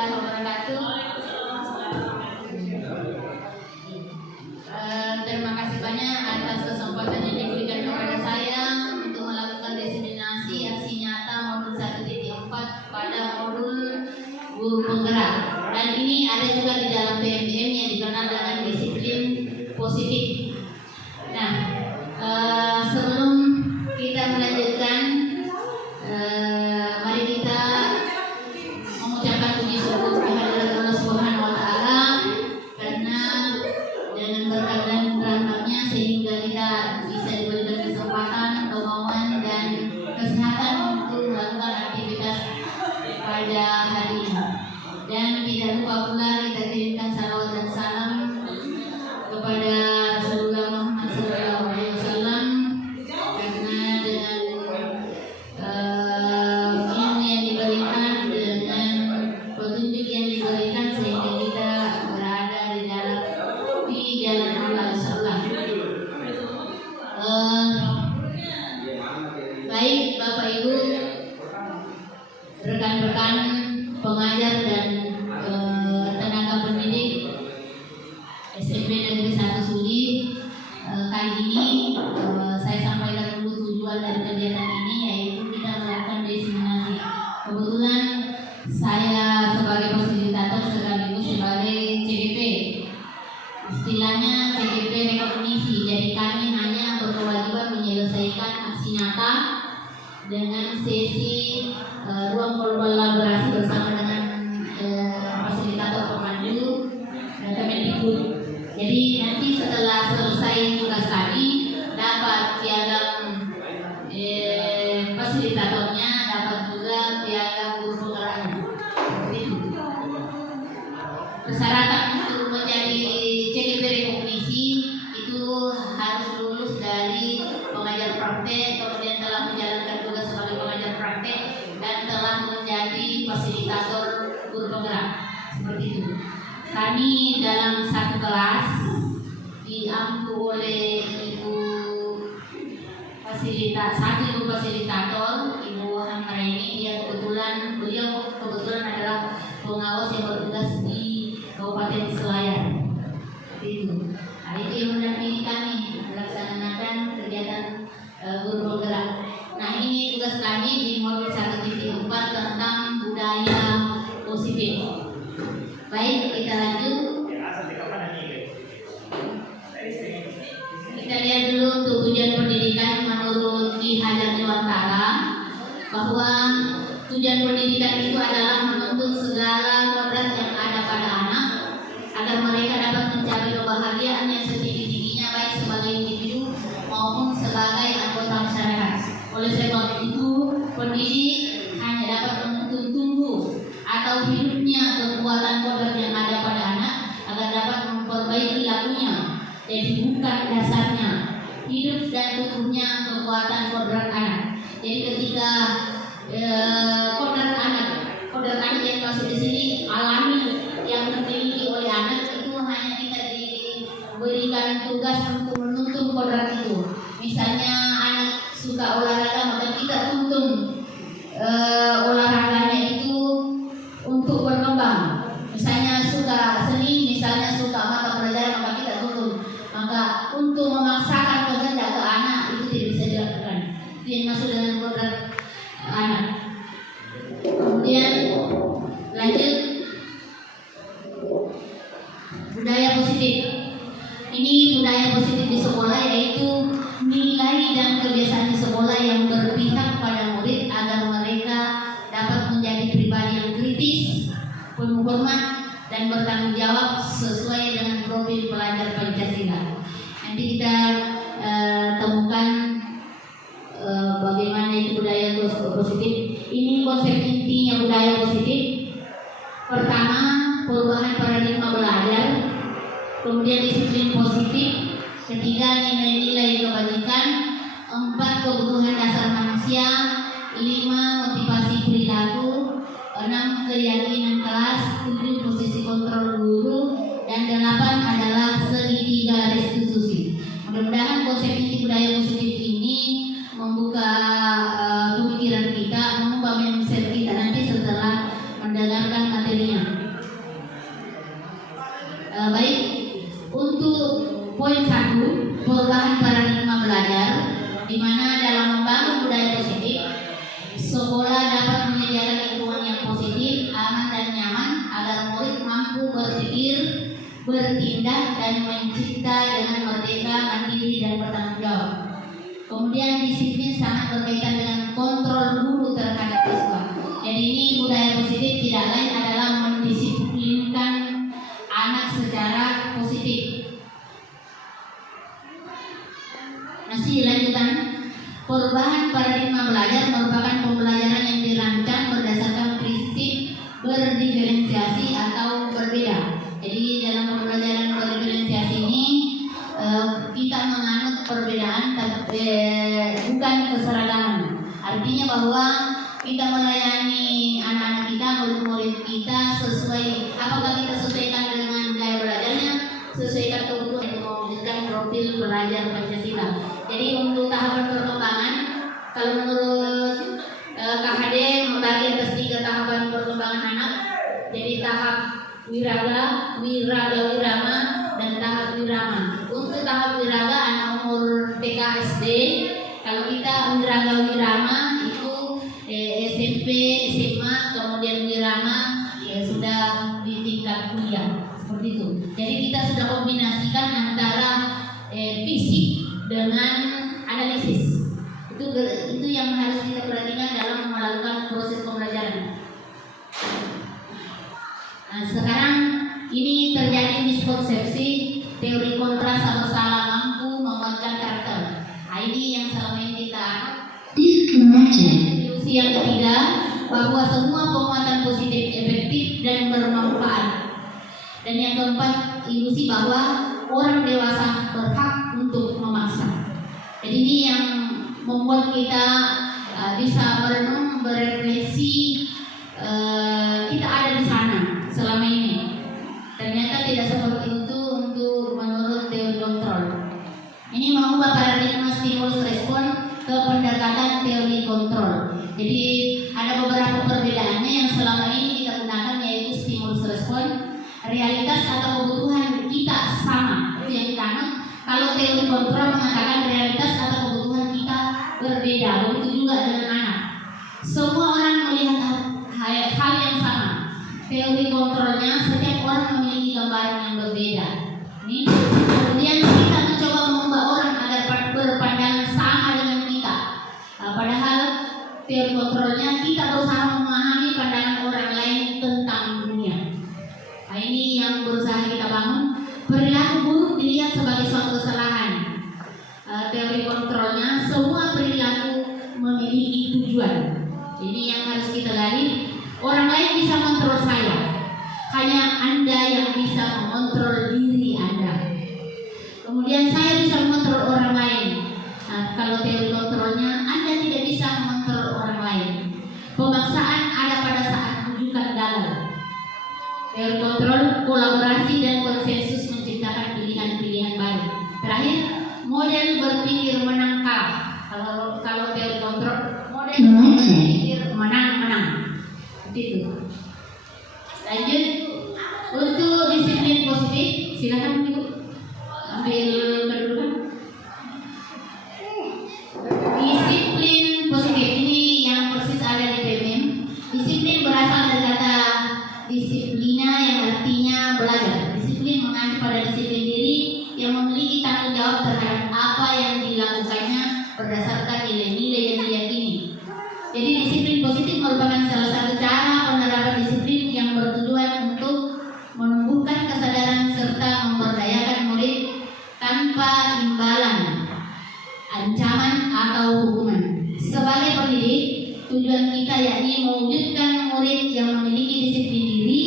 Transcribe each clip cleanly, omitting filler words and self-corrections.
warahmatullahi wabarakatuh. Terima kasih banyak atas kesempatan yang diberikan kepada saya untuk melakukan diseminasi aksi nyata modul 1.4 pada modul guru penggerak. Dan ini ada juga di dalam PMM yang dikenal dengan disiplin positif. Nah, sebelum kita melanjutkan, mari kita mengucapkan puji syukur kehadirat Allah Subhanahu wa taala karena dengan berkat dan rahmatnya sehingga kita bisa diberikan kesempatan, kemauan dan kesehatan untuk melakukan aktivitas pada hari ini. Dan tidak lupa pula kita kirimkan salawat dan salam kepada Rasulullah Muhammad SAW karena dengan ilmu yang diberikan, dengan petunjuk yang diberikan sehingga kita berada di jalan Allah SAW. Baik Bapak Ibu, rekan-rekan pengajar dan tenaga pendidik SMP Negeri 1 Suli, kali ini saya sampaikan dulu tujuan dari kegiatan ini, yaitu kita melakukan diseminasi. Kebetulan saya sebagai fasilitator sekaligus sebagai CGP, istilahnya CGP rekognisi. Jadi kami hanya berkewajiban menyelesaikan aksi nyata dengan sesi ruang kolaborasi bersama dengan fasilitator pemandu dan Kemendikbud. Jadi nanti setelah selesai tugas kami dapat piagam fasilitatornya, dapat juga piagam guru penggeraknya. Persyaratan untuk menjadi CGP rekognisi itu harus lulus dari pengajar praktek, kemudian telah menjalankan tugas sebagai pengajar praktek dan telah menjadi fasilitator guru penggerak. Seperti itu. Kami dalam satu kelas diampu oleh satu ibu fasilitator, Ibu Hamraini. Beliau kebetulan adalah pengawas yang bertugas di Kabupaten Selayar. Itu. Nah, itu yang mendampingi kami melaksanakan kegiatan guru penggerak. Nah, ini tugas kami di modul 1.4 tentang budaya positif. Baik, kita lanjut. Kita lihat dulu untuk tujuan pendidikan menurut Ki Hajar Dewantara, bahwa tujuan pendidikan itu adalah menuntut segala kodrat yang ada pada anak agar mereka dapat mencapai kebahagiaan yang setinggi-tingginya baik sebagai individu maupun sebagai anggota masyarakat. Oleh sebab itu, pendidik hanya dapat menuntun tumbuh atau hidupnya kekuatan kodrat yang ada pada anak agar dapat memperbaiki lakunya. Jadi bukan dasarnya, hidup dan tumbuhnya kekuatan kodrat anak. Jadi ketika kodrat anak yang masuk di sini alami yang dimiliki oleh anak itu hanya kita diberikan tugas untuk menuntun kodrat itu. Misalnya anak suka olahraga, maka kita tuntun olahraganya itu untuk berkembang. Misalnya suka seni, misalnya suka mata pelajaran, maka kita tuntun. Maka untuk memaksakan kehendak ke anak itu tidak bisa dilakukan. Itu yang masuk dalam kodrat anak. Kemudian lanjut, budaya positif. Ini budaya positif di sekolah, yaitu nilai dan kebiasaan di sekolah yang berpihak pada murid agar mereka dapat menjadi pribadi yang kritis, penuh hormat dan bertanggung jawab sesuai dengan profil pelajar Pancasila. Nanti kita temukan bagaimana itu budaya positif. Ini konsep intinya budaya positif. Pertama, perubahan paradigma belajar. Kemudian disiplin positif. Ketiga, nilai-nilai kebajikan. 4, kebutuhan dasar manusia. 5, motivasi perilaku. 6, keyakinan kelas. 7, posisi kontrol guru. Dan 8 adalah segitiga restitusi. Mudah-mudahan konsep inti budaya positif ini membuka pemikiran kita, mengubah mindset kita nanti setelah mendengarkan materinya. bertindak dan mencipta dengan merdeka, mandiri dan bertanggung jawab. Kemudian disiplin sangat berkaitan dengan kontrol guru terhadap siswa. Jadi ini budaya positif tidak lain adalah mendisiplinkan anak secara positif. Masih lanjutan, perubahan paradigma belajar merupakan pembelajaran yang dirancang berdasarkan prinsip berdiferensiasi atau berbeda. Jadi dalam pembelajaran berdiferensiasi ini kita menganut perbedaan bukan keseragaman. Artinya bahwa kita melayani anak-anak kita, murid-murid kita sesuai, apakah kita sesuaikan dengan gaya belajarnya, sesuaikan kebutuhan untuk mewujudkan profil belajar Pancasila. Jadi untuk tahapan perkembangan, kalau menurut KHD membagi atas 3 tahapan perkembangan anak. Jadi tahap wiraga, wirama, dan tahap wirama. Untuk tahap wiraga anak umur TK SD, kalau kita wirama itu SMP, SMA, kemudian wirama ya sudah di tingkat kuliah, seperti itu. Jadi kita sudah kombinasikan antara fisik dengan analisis. Itu yang harus kita perhatikan dalam melakukan proses pembelajaran. Nah, sekarang ini terjadi miskonsepsi teori kontra sama salah mampu menguatkan karakter. Nah, ini yang selama ini kita anut. Ilusi yang ketiga, bahwa semua penguatan positif efektif dan bermanfaat. Dan yang keempat, ilusi bahwa orang dewasa berhak untuk memaksa. Jadi ini yang membuat kita bisa merenung, berefleksi, kita ada di sana selama ini. Ternyata tidak seperti itu untuk menurut teori kontrol. Ini mengubah paradigma stimulus respon ke pendekatan teori kontrol. Jadi ada beberapa perbedaannya yang selama ini kita gunakan, yaitu stimulus respon, realitas atau kebutuhan kita sama, itu yang kita anut. Kalau teori kontrol mengatakan realitas atau kebutuhan kita berbeda, begitu juga dengan anak. Semua orang melihat hal yang sama. Teori kontrolnya setiap orang memiliki gambaran yang berbeda. Ini kemudian kita mencoba mengubah orang agar berpandangan sama dengan kita. Padahal teori kontrolnya kita berusaha memahami pandangan orang lain tentang dunia. Nah, ini yang berusaha kita bangun. Perilaku buruk dilihat sebagai suatu kesalahan. Teori kontrolnya semua perilaku memiliki tujuan. Ini yang harus kita gali. Orang lain bisa mengontrol saya, hanya Anda yang bisa mengontrol diri Anda. Kemudian saya bisa mengontrol orang lain. Nah, kalau teori kontrolnya, Anda tidak bisa mengontrol orang lain. Pemaksaan ada pada saat rujukan gagal. Teori kontrol, kolaborasi dan konsensus menciptakan pilihan-pilihan baru. Terakhir, model berpikir menang kalah. Kalau teori kontrol, model berpikir menang-menang. Begitu. Lanjut untuk disiplin positif, silakan Ibu ambil kedudukan. Disiplin positif ini yang persis ada di PBM. Disiplin berasal dari kata disiplina yang artinya belajar. Disiplin mengacu pada disiplin diri yang memiliki tanggung jawab terhadap apa yang dilakukannya berdasarkan nilai-nilai yang diyakini. Jadi disiplin positif merupakan salah satu cara penerapan disiplin yang bertujuan untuk menumbuhkan kesadaran serta memberdayakan murid tanpa imbalan, ancaman atau hukuman. Sebagai pendidik, tujuan kita yakni mewujudkan murid yang memiliki disiplin diri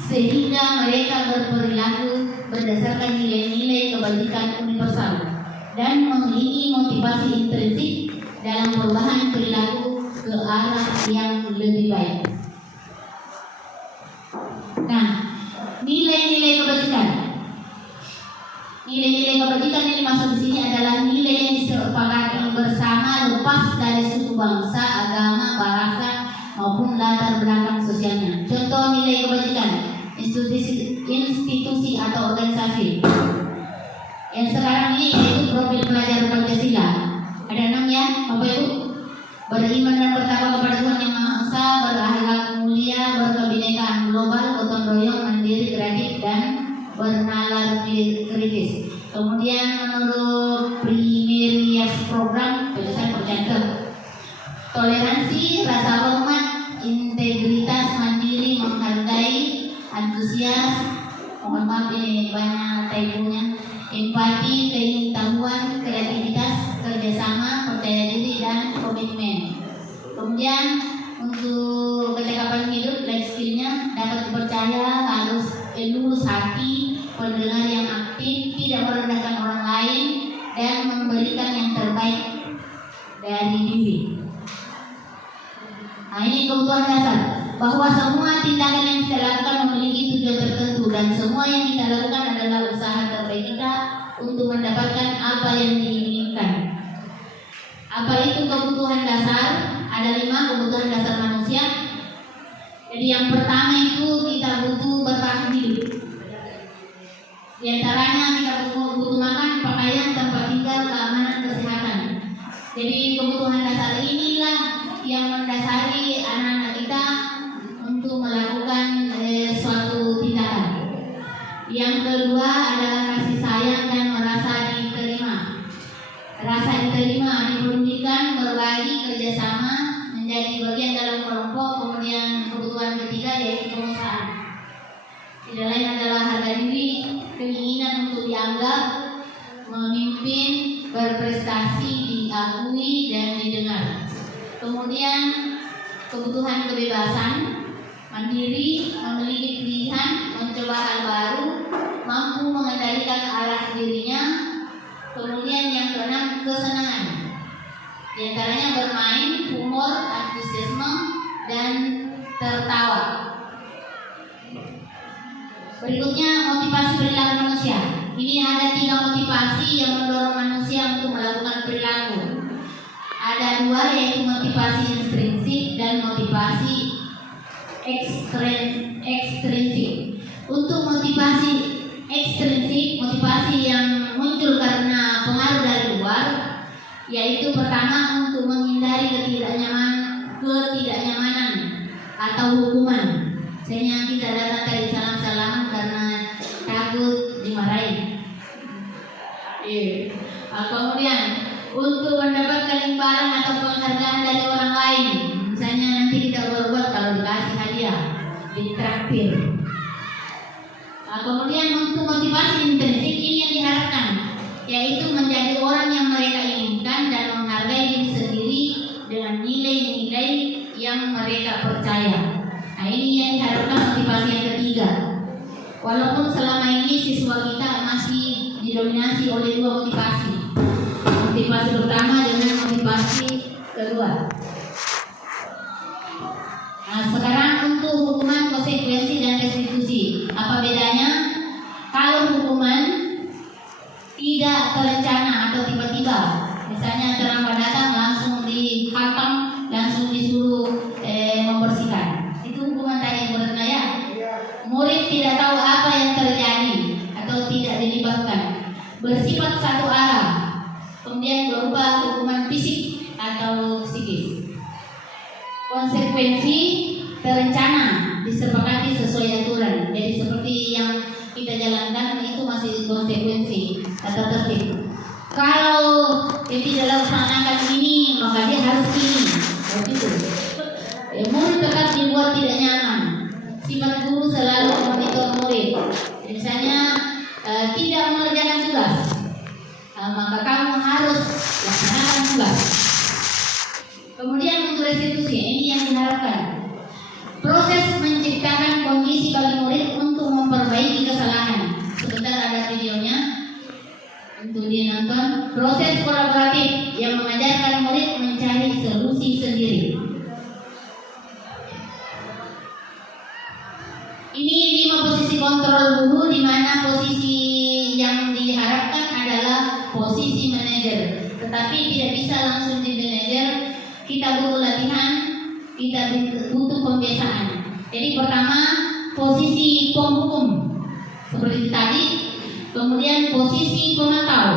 sehingga mereka berperilaku berdasarkan nilai-nilai kebajikan universal dan memiliki motivasi intrinsik dalam perubahan perilaku ke arah yang lebih baik. Nah, nilai-nilai kebajikan. Nilai-nilai kebajikan yang dimaksud di sini adalah nilai yang disepakati bersama lepas dari suku bangsa, agama, bahasa maupun latar belakang sosialnya. Contoh nilai kebajikan, institusi atau organisasi. Yang sekarang ini yaitu profil pelajar Pancasila. Ada 6 ya, Bapak Ibu. Beriman dan bertakwa kepada Tuhan Yang Maha Esa, berakhlak mulia, berkebinekaan global, gotong royong, mandiri, kreatif, dan bernalar kritis. Kemudian menurut Primarius program penjelasan tercantum toleransi, rasa hormat, integritas, mandiri, menghargai, antusias, mohon maaf ini banyak typonya, empati, keingintahuan, kreativitas, kerjasama, percaya diri, dan komitmen. Kemudian untuk kecakapan hidup life skillnya dapat dipercaya, harus lurus hati, pendengar yang aktif, tidak merendahkan orang lain, dan memberikan yang terbaik dari diri. Nah, ini kebutuhan dasar bahwa semua tindakan yang kita lakukan memiliki tujuan tertentu dan semua yang kita lakukan adalah usaha terbaik kita untuk mendapatkan apa yang diinginkan. Apa itu kebutuhan dasar? Ada 5 kebutuhan dasar manusia. Jadi yang pertama itu kita butuh bertahan hidup. Di antaranya kita butuh makan, pakaian, tempat tinggal, keamanan, kesehatan. Jadi kebutuhan dasar inilah yang mendasari anak-anak kita untuk melakukan suatu tindakan. Yang kedua adalah kasih sayang dan merasa diterima. Rasa diterima diperlukan, berbagi, kerjasama, menjadi bagian dalam kelompok. Kemudian kebutuhan ketiga yaitu pengusahaan. Tidak lain adalah harga diri, keinginan untuk dianggap, memimpin, berprestasi, diakui, dan didengar. Kemudian kebutuhan kebebasan, mandiri, memiliki pilihan, mencoba hal baru, mampu mengendalikan arah dirinya. Kemudian yang keenam, kesenangan. Di antaranya bermain, humor, antusiasme, dan tertawa. Berikutnya motivasi perilaku manusia. Ini ada 3 motivasi yang mendorong manusia untuk melakukan perilaku. Ada 2 yaitu motivasi intrinsik dan motivasi ekstrinsik. Untuk motivasi ekstrinsik, motivasi yang muncul karena pengaruh dari luar, yaitu pertama untuk menghindari ketidaknyamanan atau hukuman. Misalnya kita datang tadi salam-salaman karena takut dimarahi. Kemudian untuk mendapatkan imbalan atau penghargaan dari orang lain. Misalnya nanti kita berbuat kalau dikasih hadiah, ditraktir. Kemudian untuk motivasi intrinsik ini yang diharapkan, yaitu menjadi orang yang mereka inginkan dan menghargai diri sendiri dengan nilai-nilai yang mereka percaya. Nah, ini yang diharapkan motivasi yang ketiga. Walaupun selama ini siswa kita masih didominasi oleh 2 motivasi. Motivasi pertama dengan motivasi kedua. Nah, sekarang untuk hukuman, konsekuensi, dan restitusi. Apa bedanya? Kalau hukuman tidak terencana atau tiba-tiba, misalnya terlambat datang langsung dihantam, langsung disuruh membersihkan. Itu hukuman tadi muridnya ya. Murid tidak tahu apa yang terjadi atau tidak dilibatkan. Bersifat satu arah. Kemudian berupa hukuman fisik atau psikis. Konsekuensi terencana, disepakati sesuai aturan. Jadi seperti yang kita jalankan itu masih konsekuensi atau tertib. Kalau dia tidak laksanakan ini, maka dia harus ini. Begitu. Murid tetap dibuat tidak nyaman. Sifat guru selalu memonitor murid. Misalnya tidak mengerjakan tugas, maka kamu harus laksanakan tugas. Kemudian untuk restitusi, ini yang diharapkan. Proses menciptakan kondisi bagi murid untuk memperbaiki kesalahan. Sebentar ada videonya untuk dinonton. Proses kolaboratif yang mengajarkan murid mencari solusi sendiri. Ini 5 posisi kontrol guru, di mana posisi yang diharapkan adalah posisi manajer. Tetapi tidak bisa langsung di manajer. Kita butuh latihan, kita butuh pembiasaan. Jadi pertama posisi penghukum seperti tadi, kemudian posisi pemantau,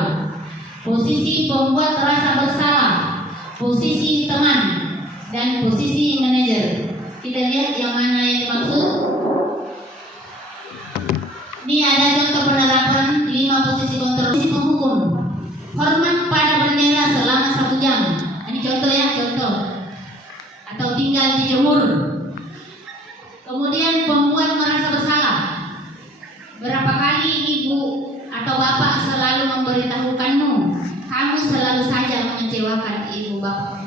posisi pembuat rasa bersalah, posisi teman, dan posisi manajer. Kita lihat yang mana yang dimaksud. Ini ada contoh Berapa kali ibu atau bapak selalu memberitahukanmu, kamu selalu saja mengecewakan ibu bapak.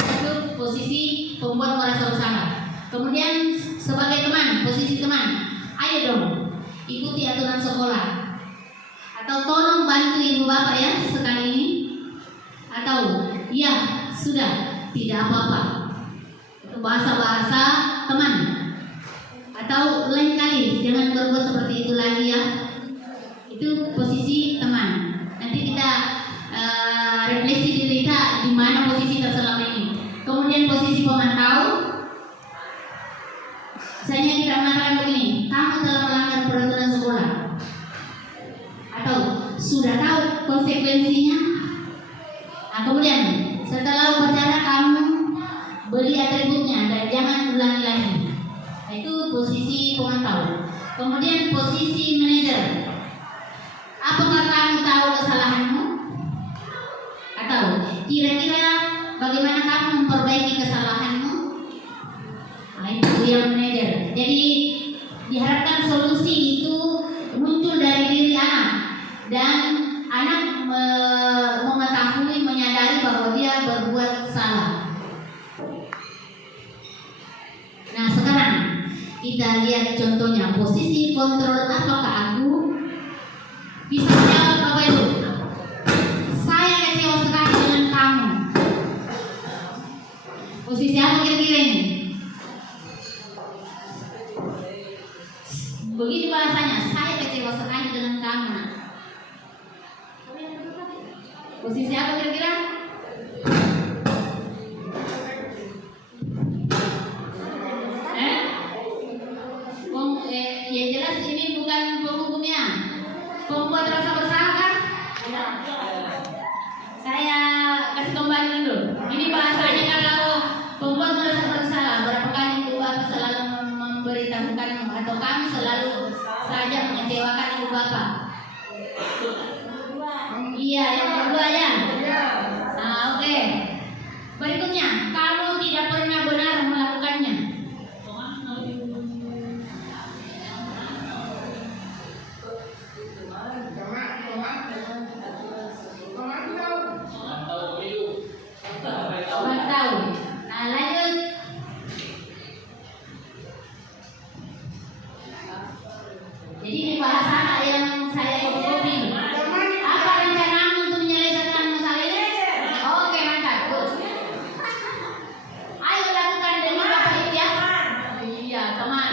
Itu posisi pembuat merasa bersalah. Kemudian sebagai teman, posisi teman, ayo dong ikuti aturan sekolah, atau tolong bantu ibu bapak ya sekali ini, atau ya sudah tidak apa-apa. Itu bahasa-bahasa teman. Atau lain kali jangan berbuat seperti itu lagi ya. Itu posisi teman. Nanti kita refleksi diri kita di mana posisi kita selama ini. Kemudian posisi pemantau. Misalnya kita mengatakan begini, kamu telah melanggar peraturan sekolah, atau sudah tahu konsekuensinya. Nah, kemudian setelah upacara kamu beli atributnya dan jangan ulangi lagi. Nah, itu posisi pemantau. Kemudian posisi manajer. Apakah kamu tahu kesalahanmu? Atau kira-kira bagaimana kamu memperbaiki kesalahanmu? Nah, itu yang manajer. Jadi diharapkan solusi itu muncul dari diri anak, dan anak mengetahui, menyadari bahwa dia berbuat salah. Nah, sekarang kita lihat contohnya posisi kontrol. Apakah aku bisa jawab Bapak Ibu? Saya kecewa sekali dengan kamu. Posisi apa kira-kira ini? Begini bahasanya, saya kecewa sekali dengan kamu. Posisi apa kira-kira? Ya jelas ini bukan penghukumnya. Pembuat rasa bersalah kan? Saya kasih kembali dulu. Ini bahasanya kalau pembuat merasa bersalah, berapa kali ibu bapak selalu memberitahukanmu, atau kami selalu saja mengecewakan ibu bapak? Iya, yang kedua ya. Nah, oke. Berikutnya, kamu tidak pernah benar melakukannya. Nah, lanjut. Jadi ini bahasa yang saya copy. Apa rencanamu untuk menyelesaikan masalah ini? Oke, mantap. Ayo lakukan demi Bapak Ibu ya. Iya, teman.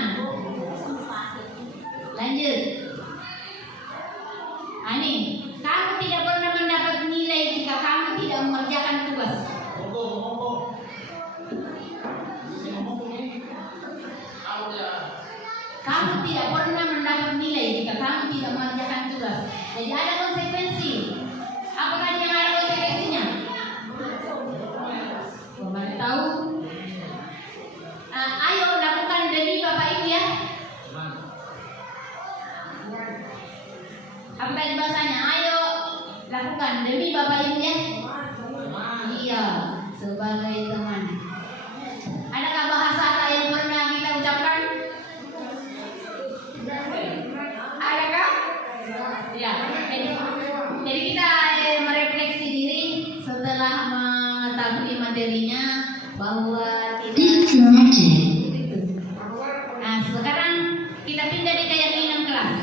Lanjut. Nah, ini, kamu tidak pernah mendapat nilai jika kamu tidak mengerjakan tugas. Kamu tidak pernah mendapat nilai jika kamu tidak mengerjakan tugas. Jadi ada konsekuensi. Apakah yang ada konsekuensinya? Bapak tahu? Ayo lakukan demi Bapak Ibu ya. Apa tadi bahasanya? Ayo lakukan demi Bapak Ibu ya. Iya, sebagai teman. Adakah bahasa yang pernah kita ucapkan? Adakah? Ya. Jadi kita merefleksi diri setelah mengetahui materinya bahwa kita. Nah, sekarang kita pindah di keyakinan kelas.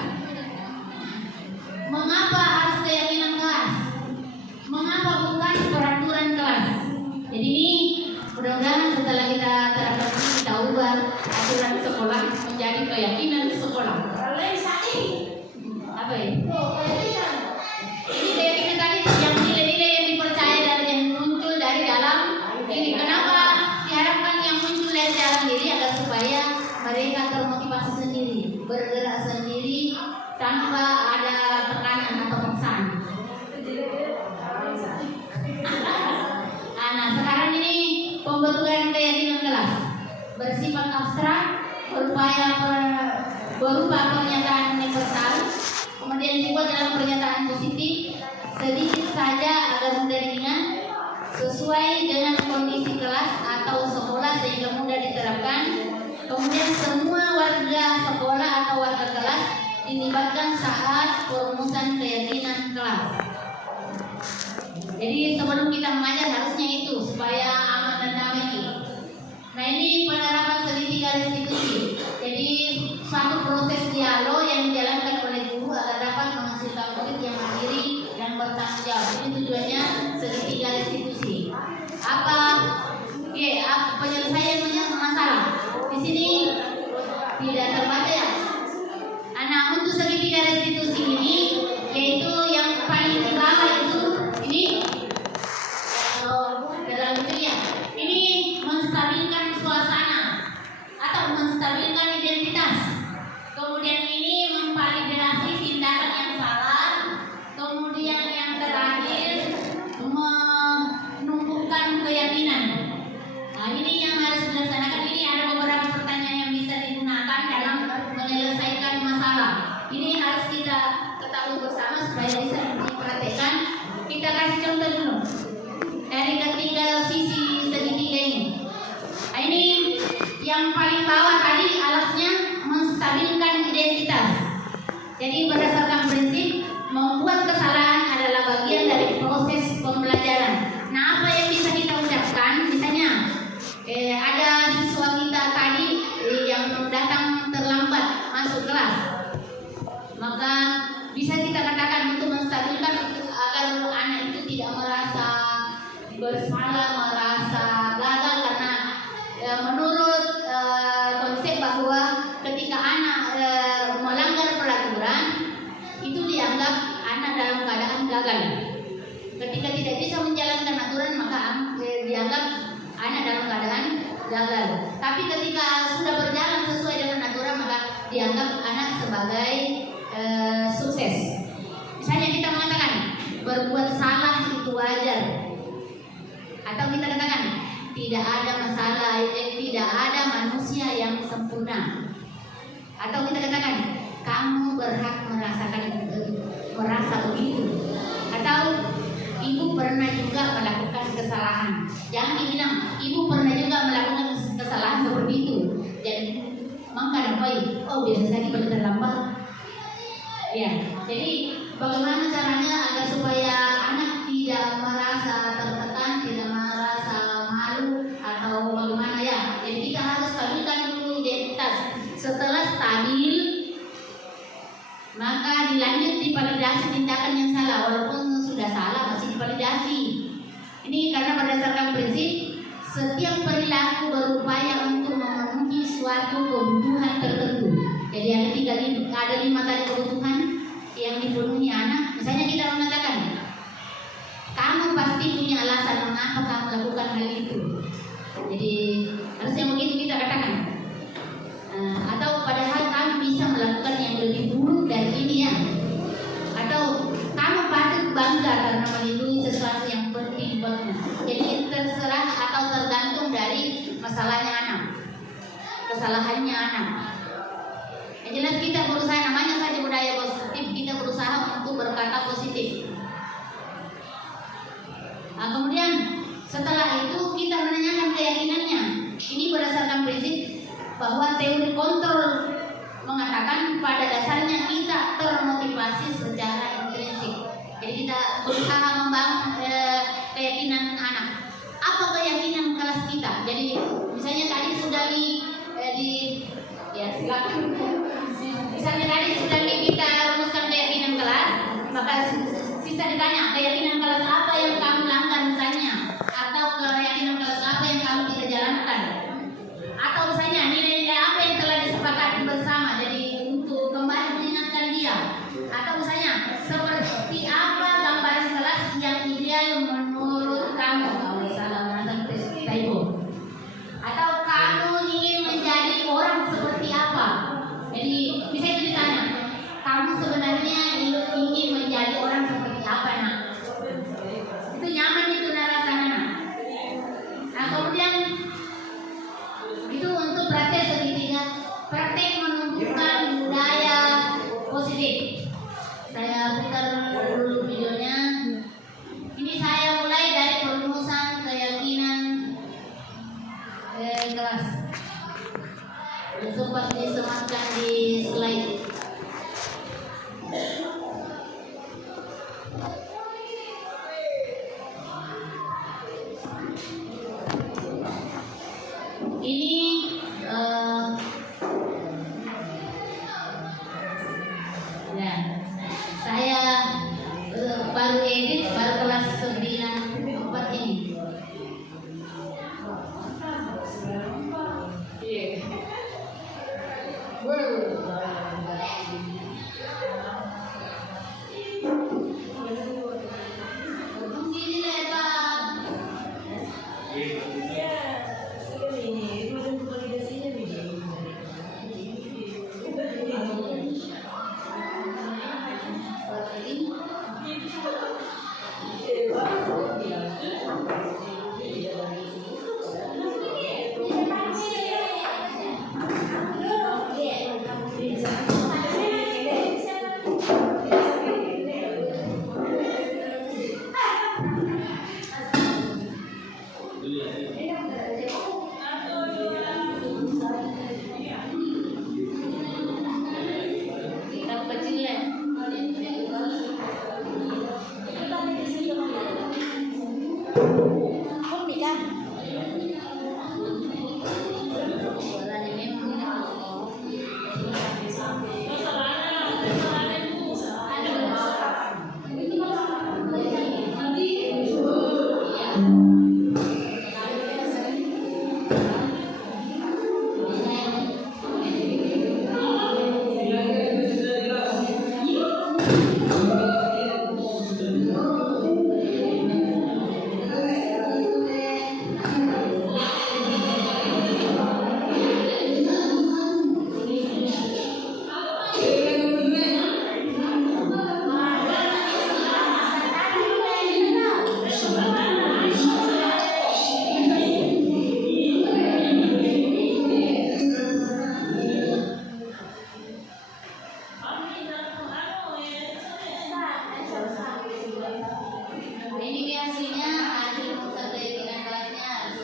Mengapa harus keyakinan kelas? Mengapa bukan peraturan kelas? Jadi ini mudah-mudahan setelah kita terapkan, kita ubah aturan sekolah menjadi keyakinan sekolah. Apa ya? Ini keyakinan tadi yang nilai-nilai yang dipercaya dan yang muncul dari dalam diri. Kenapa diharapkan yang muncul dari dalam diri? Agar supaya mereka termotivasi sendiri, bergerak sendiri tanpa ada tekanan atau paksaan. Nah, sekarang ini pembentukan keyakinan kelas bersifat abstrak, berupa pernyataan universal, kemudian dibuat dalam pernyataan positif, sedikit saja agar mudah diingat, sesuai dengan kondisi kelas atau sekolah sehingga mudah diterapkan. Kemudian semua warga sekolah atau warga kelas dilibatkan saat perumusan keyakinan kelas. Jadi sebelum kita mengajar harusnya itu supaya aman dan damai. Nah, ini penerapan segitiga restitusi. Jadi suatu proses dialog yang dijalankan oleh guru agar dapat menghasilkan murid yang mandiri dan bertanggung jawab. Ini tujuannya segitiga restitusi. Apa penyelesaian masalah? Di sini tidak terbaca ya. Nah, untuk segitiga restitusi ini, yaitu yang paling di bawah itu ini dalam ya. Ini menstabilkan suasana atau menstabilkan identitas. Kemudian ini memvalidasi tindakan yang salah. Kemudian yang terakhir menumbuhkan keyakinan. Nah, ini yang harus dilaksanakan. Ini ada beberapa pertanyaan yang bisa digunakan dalam menyelesaikan masalah. Ini harus kita ketahui bersama supaya bisa dipraktekkan. Kita kasih contoh dulu dari ketiga sisi segitiga ini. Nah, ini yang paling bawah tadi alasnya menstabilkan identitas. Jadi berdasarkan prinsip membuat kesalahan adalah bagian dari proses pembelajaran. Nah, apa yang bisa kita ucapkan? Misalnya ada siswa kita tadi yang datang terlambat masuk kelas, maka bisa kita katakan untuk menstabilkan agar anak itu tidak merasa bersalah, merasa gagal, karena menurut konsep bahwa ketika anak melanggar peraturan itu dianggap anak dalam keadaan gagal. Ketika tidak bisa menjalankan aturan maka dianggap anak dalam keadaan gagal. Tapi ketika sudah berjalan sesuai dengan aturan maka dianggap anak sebagai sukses. Misalnya kita mengatakan berbuat salah itu wajar, atau kita katakan tidak ada masalah, tidak ada manusia yang sempurna, atau kita katakan kamu berhak merasa begitu, atau ibu pernah juga melakukan kesalahan. Jangan dibilang ibu pernah juga melakukan kesalahan seperti itu. Jadi maka biasa saja pada terlambat. Ya, jadi bagaimana caranya agar supaya anak tidak merasa tertekan, tidak merasa malu, atau bagaimana ya? Jadi kita harus stabilkan dulu identitas. Setelah stabil, maka dilanjut divalidasi tindakan yang salah. Walaupun sudah salah masih divalidasi. Ini karena berdasarkan prinsip setiap perilaku berupaya untuk memenuhi suatu kebutuhan tertentu. Jadi ada 5 tadi kebutuhan yang dipenuhi anak. Misalnya kita mengatakan kamu pasti punya alasan mengapa kamu lakukan hal itu. Jadi harusnya begitu kita katakan. Atau padahal kamu bisa melakukan yang lebih buruk dari ini ya. Atau kamu patut bangga karena melindungi sesuatu yang penting bagimu. Jadi terserah atau tergantung dari masalahnya anak, kesalahannya anak. Yang jelas kita berusaha, namanya saja budaya positif, kita berusaha untuk berkata positif. Nah, kemudian setelah itu kita menanyakan keyakinannya. Ini berdasarkan prinsip bahwa teori kontrol mengatakan pada dasarnya kita termotivasi secara intrinsik. Jadi kita berusaha membangun keyakinan anak. Apa keyakinan kelas kita? Jadi misalnya tadi sudah silakan. Misalnya tadi sudah kita rumuskan keyakinan kelas, maka sisa ditanya keyakinan kelas apa yang kamu langgar misalnya, atau keyakinan kelas apa yang kamu tidak jalankan, atau misalnya nilai-nilai apa yang telah disepakati bersama. Jadi untuk kembali mengingatkan dia, atau misalnya seperti apa gambaran kelas yang ideal menurut kamu, atau kamu ingin menjadi orang seperti apa. Jadi bisa ditanya, kamu sebenarnya ingin menjadi orang seperti apa nak? Itu nyaman itu rasanya. Nah kemudian itu untuk praktek segitiga, praktek menumbuhkan budaya positif. Saya putar dulu videonya. Ini saya mulai dari perumusan keyakinan kelas. Sempat disematkan di slide.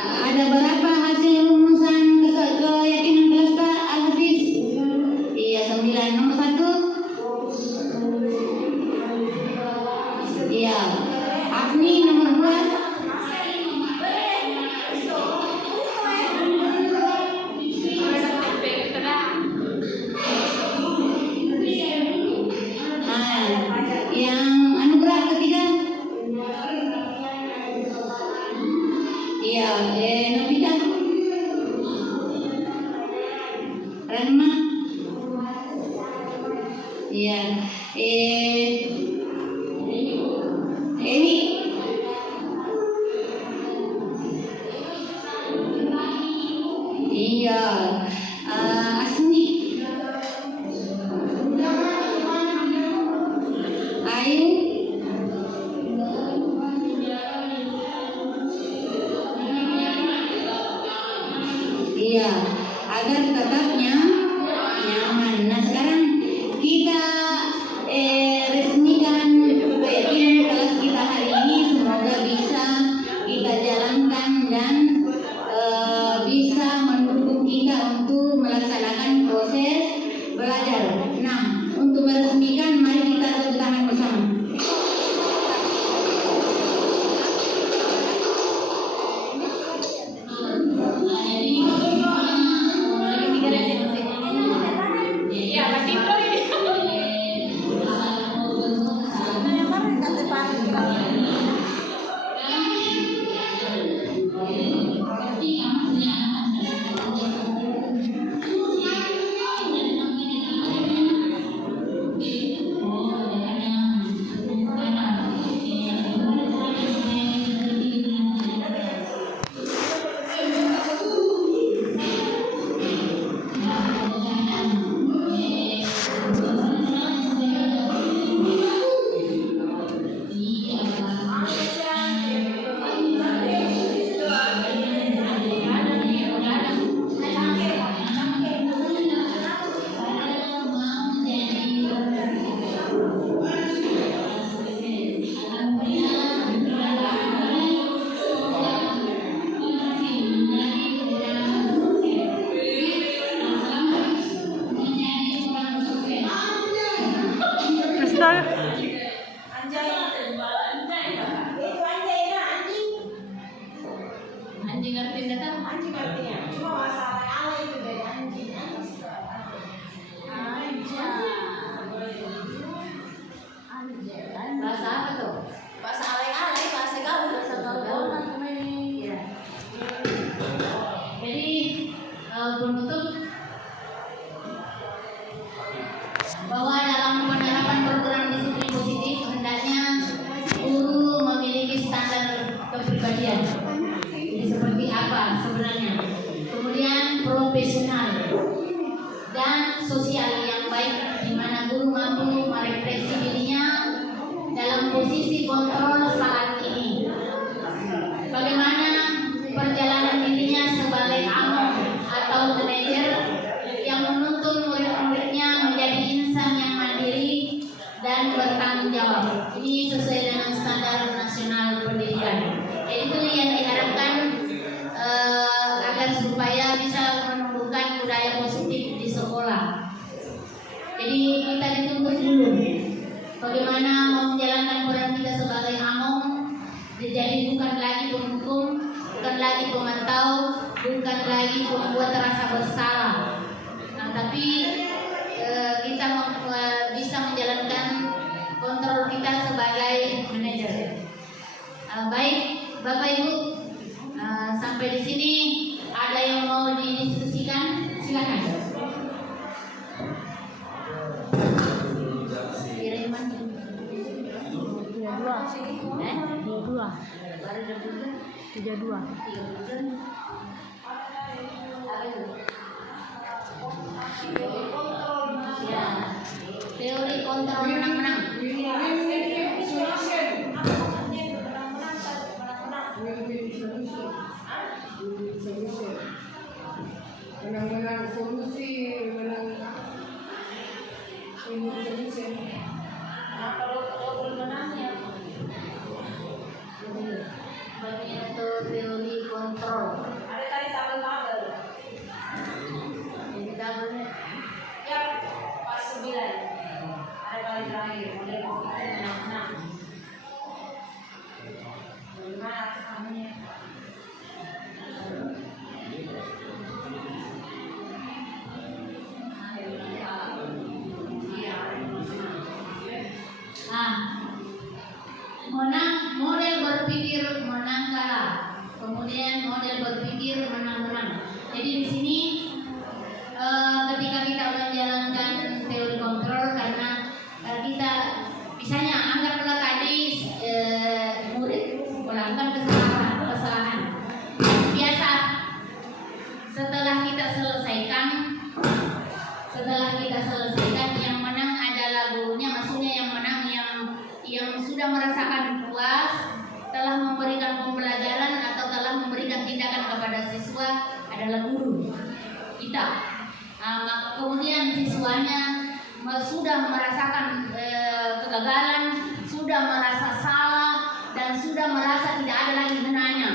Ada berapa hasil rumusan keyakinan kelas Pak Al-Hafiz? Iya 9. Nomor 1. Iya. Afni nomor 2. Yang anugerah ketiga. Iya, Novita. Rahma. Iya, Emi. Iya, Asmi. Ayu. Iya, agar tetap nyaman. Nah sekarang kita resmikan keyakinan kelas kita hari ini. Semoga bisa kita jalankan dan bisa mendukung kita untuk melaksanakan proses belajar. Nah, untuk meresmikan mari kita tepuk tangan bersama. Anjing ngertiin data? Anjing artinya cuma masalah ala itu dari anjing. Bahasa apa tuh? Bahasa alay-alay, bahasa gaul. Ya. Jadi penutup dikontrol saat ini. Bagaimana perjalanan dirinya sebagai among atau manajer yang menuntun murid-muridnya menjadi insan yang mandiri dan bertanggung jawab. Ini sesuai dengan standar nasional pendidikan. Itu yang diharapkan agar supaya bisa menumbuhkan budaya positif di sekolah. Jadi kita dituntut dulu bagaimana mau menjalankan peran kita sebagai among. Jadi bukan lagi penghukum, bukan lagi pemantau, bukan lagi pembuat rasa bersalah. Nah, tapi kita bisa menjalankan kontrol kita sebagai manajer. Baik, Bapak Ibu, sampai di sini ada yang mau didiskusikan? Silakan. Kiriman 22 baru ada bulan 32 3 bulan. Apa itu? Ya, teori kontrol menang-menang. Menang-menang solusi, menang solusi. Bagian itu teori kontrol. Ada tadi tabel-tabel. Ini tabelnya. Ya, pas 9. Ada kali terakhir, model komputer menang-menang. Bagaimana kamunya? Model berpikir menang kalah, kemudian model berpikir menang-menang. Jadi di sini ketika kita menjalankan teori kontrol, karena kita misalnya anggaplah tadi murid melakukan kesalahan. Biasa setelah kita selesaikan yang menang adalah gurunya, maksudnya yang menang yang sudah merasakan puas, telah memberikan pembelajaran atau telah memberikan tindakan kepada siswa adalah guru kita. Kemudian siswanya sudah merasakan kegagalan, sudah merasa salah, dan sudah merasa tidak ada lagi gunanya,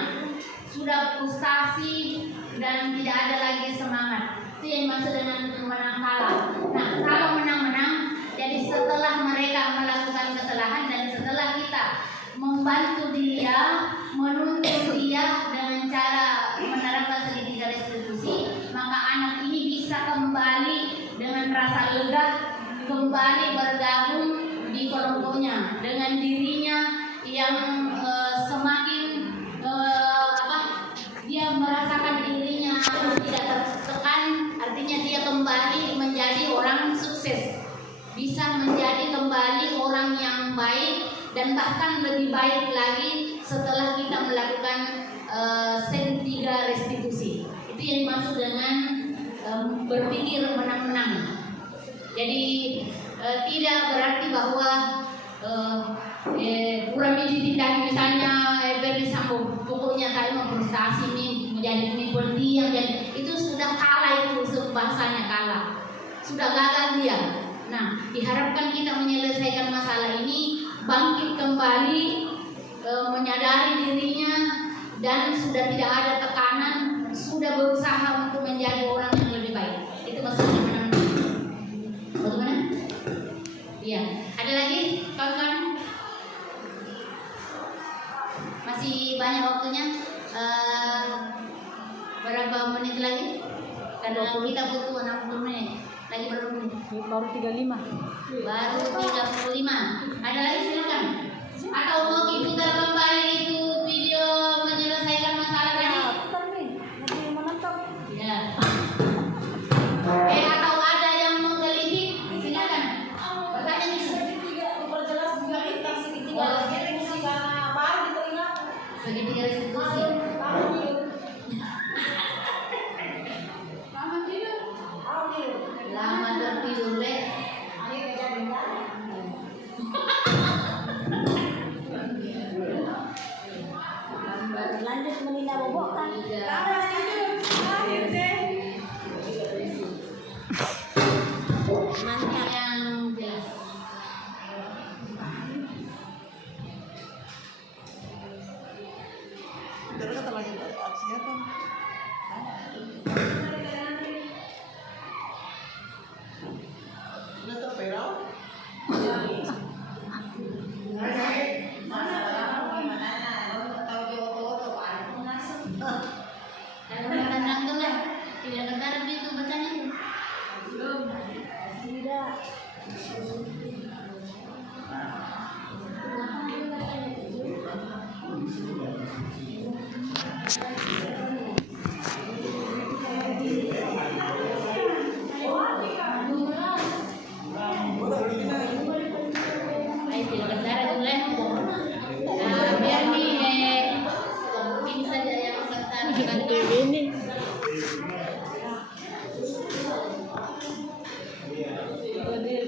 sudah frustasi dan tidak ada lagi semangat. Itu yang dimaksud dengan menang kalah. Nah, kalau menang-menang, jadi setelah mereka melakukan kesalahan dan setelah kita membantu dia, menuntun dia dengan cara menerapkan segitiga restitusi, maka anak ini bisa kembali dengan rasa lega, kembali bergabung di kelompoknya dengan dirinya yang semakin dia merasakan dirinya tidak tertekan, artinya dia kembali menjadi orang sukses, bisa menjadi kembali orang yang baik dan bahkan lebih baik lagi setelah kita melakukan segitiga restitusi. Itu yang dimaksud dengan berpikir menang-menang. Jadi tidak berarti bahwa Purami ditindaki misalnya Verdi Sambo, pokoknya tadi mau frustasi nih menjadi pemimpin dia, itu sudah kalah, itu bahasanya kalah, sudah gagal dia. Nah, diharapkan kita menyelesaikan masalah ini, bangkit kembali, menyadari dirinya dan sudah tidak ada tekanan, sudah berusaha untuk menjadi orang yang lebih baik. Itu maksudnya menang-menang. Bagaimana? Iya. Ada lagi kawan-kawan? Masih banyak waktunya. Berapa menit lagi? Karena kita butuh 60 menit. Lagi berapa menit? baru 35. Baru 35. Ada lagi silakan. Atau mau diputar kembali itu video menyelesaikan masalah tadi? Putar nih, nanti menonton. Ya. Atau ada yang mau gelitik? Silakan. Bertanya nih. Segitiga memperjelas juga tentang segitiga restitusi karena baru diterima. Segitiga restitusi. Lama tertidur, Le.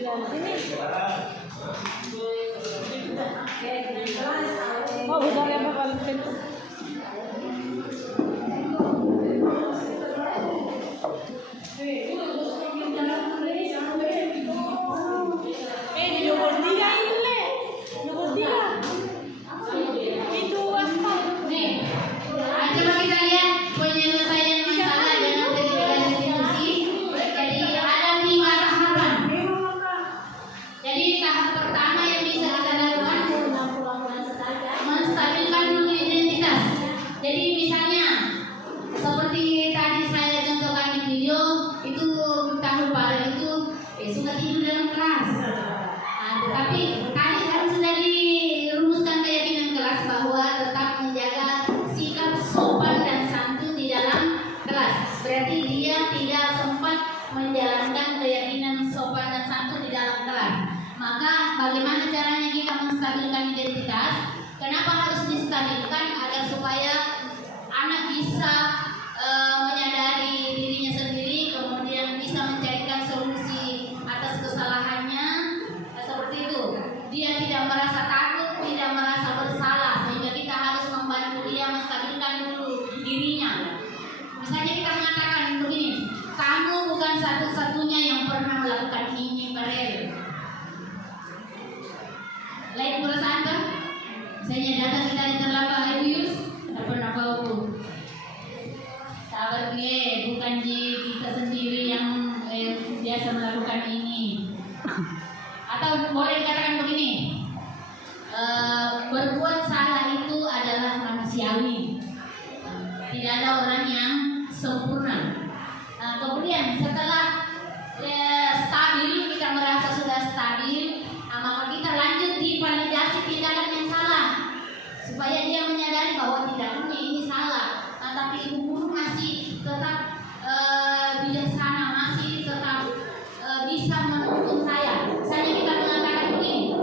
Oh, udah apa paling pintu? Di nomor 3 itu le. Nomor 3. Itu aspal. Nih, coba kita lihat penyelesaian masalah dengan sertifikat restitusi. Jadi ada 5 tahapan. Jadi tahap pertama yang bisa kita lakukan menstabilkan dulu identitas. Jadi misalnya seperti tadi saya contohkan di video itu tahun baru itu suka tidur dalam kelas. Tetapi tadi kan sudah dirumuskan keyakinan kelas bahwa tetap menjaga sikap sopan dan santun di dalam kelas. Berarti dia tidak sempat menjalankan keyakinan sopan dan santun di dalam kelas. Maka bagaimana caranya kita menstabilkan identitas? Kenapa harus distabilkan? Agar supaya anak bisa menyadari dirinya sendiri, kemudian bisa mencarikan solusi atas kesalahannya, seperti itu. Dia tidak merasa takut, tidak merasa bersalah, sehingga kita harus membantu dia menstabilkan dulu dirinya. Misalnya kita mengatakan begini, kamu bukan satu-satunya yang pernah melakukan ini, Farel. Lain perasaan kan? Misalnya datang kita di terlambat, Yus, apa nak kau? Sabar gue, bukan kita sendiri yang biasa melakukan ini. Atau boleh dikatakan begini, berbuat salah itu adalah manusiawi. Tidak ada orang yang sempurna. Kemudian setelah stabil, kita merasa sudah stabil, maka kita lanjut di validasi tindakan yang salah supaya dia menyadari bahwa tindakannya ini salah. Tapi ibu guru masih tetap bijaksana, masih tetap bisa menuntun saya. Misalnya kita mengatakan begini,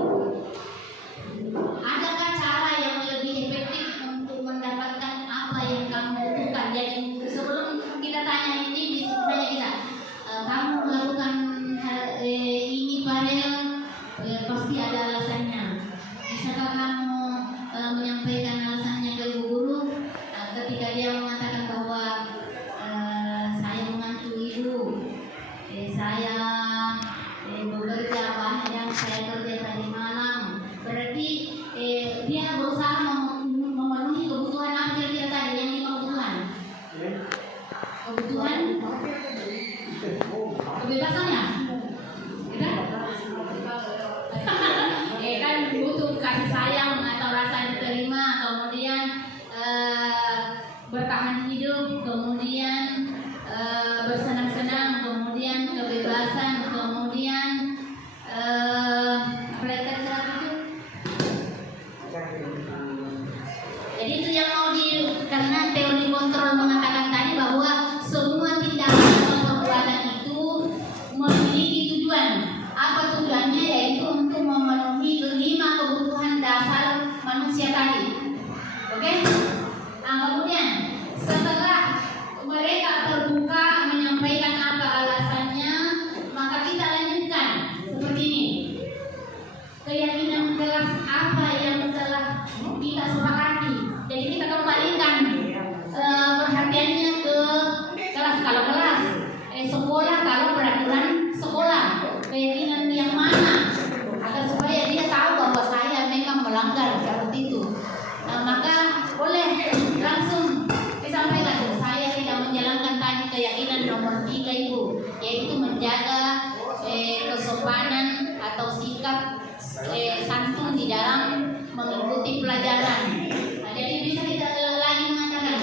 adakah cara yang lebih efektif untuk mendapatkan apa yang kamu butuhkan? Jadi sebelum kita tanya ini, misalnya kita, kamu melakukan ini Farel, pasti ada alasannya. Bisakah kamu menyampaikan alasannya ke ibu guru? Ketika dia mengatakan bahwa saya mengantuk ibu, saya bekerja panjang, saya kerja tadi malam, berarti dia berusaha memenuhi kebutuhan apa kira-kira tadi, yang 5 kebutuhan. Kebutuhan kebebasannya, kan butuh kasih sayang atau rasa diterima, kemudian bertahan hidup, kemudian bersenang-senang, kemudian kebebasan, kemudian apa lagi tadi itu? Jadi itu yang mau karena teori kontrol mengatakan tadi bahwa semua tindakan atau perbuatan itu memiliki tujuan. Apa tujuannya? Yaitu untuk memenuhi 5 kebutuhan dasar manusia tadi. Oke? Nah, kemudian setelah mereka terbuka menyampaikan apa alasannya, maka kita lanjutkan seperti ini. Keyakinan kelas apa yang telah kita sepakati. Jadi kita kembalikan perhatiannya ke kelas. Kalau kelas, sekolah kalau peraturan sekolah, keyakinan yang mana, agar supaya dia tahu bahwa saya memang melanggar seperti itu. Maka boleh langsung disampaikan, saya tidak menjalankan tadi keyakinan nomor 3 ibu, yaitu menjaga kesopanan atau sikap santun di dalam mengikuti pelajaran. Jadi bisa kita lagi mengatakan,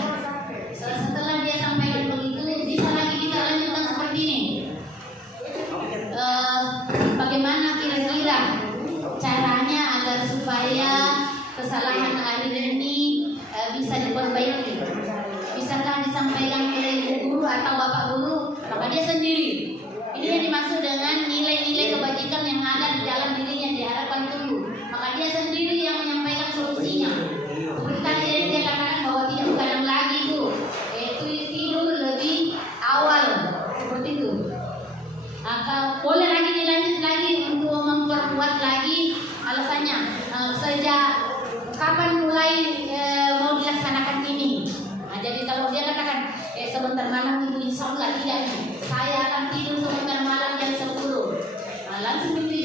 setelah dia sampaikan begitu, bisa lagi kita lanjutkan seperti ini. Bagaimana kira-kira caranya agar supaya kesalahan akhir ini bisa diperbaiki? Bisakah disampaikan oleh ibu guru atau bapak guru? Maka dia sendiri. Ini yang dimaksud dengan nilai-nilai kebajikan yang ada di dalam dirinya diharapkan dulu. Maka dia sendiri yang menyampaikan solusinya. Seperti tadi dia katakan bahwa tidak begadang lagi itu tidur lebih awal, seperti itu. Maka boleh lagi dilanjut lagi